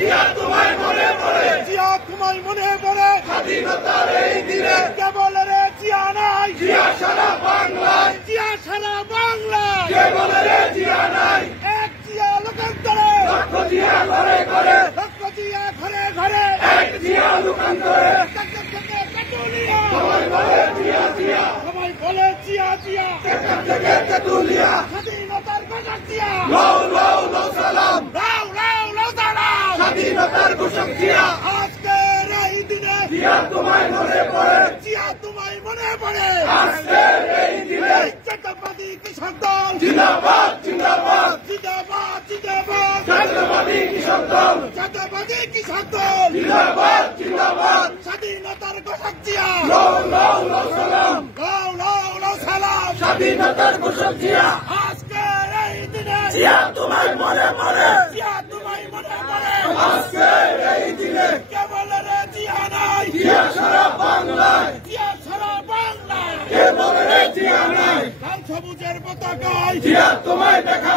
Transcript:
জিয়া তোমায় মনে পড়ে, জিয়া তোমায় মনে পড়ে, স্বাধীনতার এই দিনে কেবল রে জিয়া নাই, জিয়া সারা বাংলায়, জিয়া সারা বাংলায়, কেবল রে জিয়া নাই, এক জিয়া লোকান্তরে, লক্ষ জিয়া ঘরে ঘরে, লক্ষ জিয়া ঘরে ঘরে, এক জিয়া লোকান্তরে, কাকে কাকে কাটুলিয়া, সবাই বলে জিয়া জিয়া, সবাই বলে জিয়া জিয়া, এখান থেকে তেতুলিয়া, স্বাধীনতার ঘোষক জিয়া, লও লও লও সালাম, লাও লাও লাও সালাম, স্বাধীনতার ঘোষক জিয়া, আজকের এই দিনে জিয়া তোমায় মনে পড়ে, জিয়া তোমায় মনে পড়ে, আজকের এই দিনে জাতীয়তাবাদী কৃষক দল, জিন্দাবাদ জিন্দাবাদ, জিন্দাবাদ জিন্দাবাদ, জাতীয়তাবাদী কৃষক দল, জাতীয়তাবাদী কৃষক দল, জিন্দাবাদ জিন্দাবাদ, স্বাধীনতার ঘোষক জিয়া, লও লও লও সালাম, লাও লাও লাও সালাম, স্বাধীনতার ঘোষক জিয়া, আজকের এই দিনে জিয়া তোমায় মনে পড়ে, জিয়া তোমায় মনে পড়ে, আজকের এই দিনে কেবল রে জিয়া নাই, জিয়া সারা বাংলায়, জিয়া সারা বাংলায়, কেবল রে জিয়া নাই, লাল সবুজের পতাকায় জিয়া তোমায় দেখা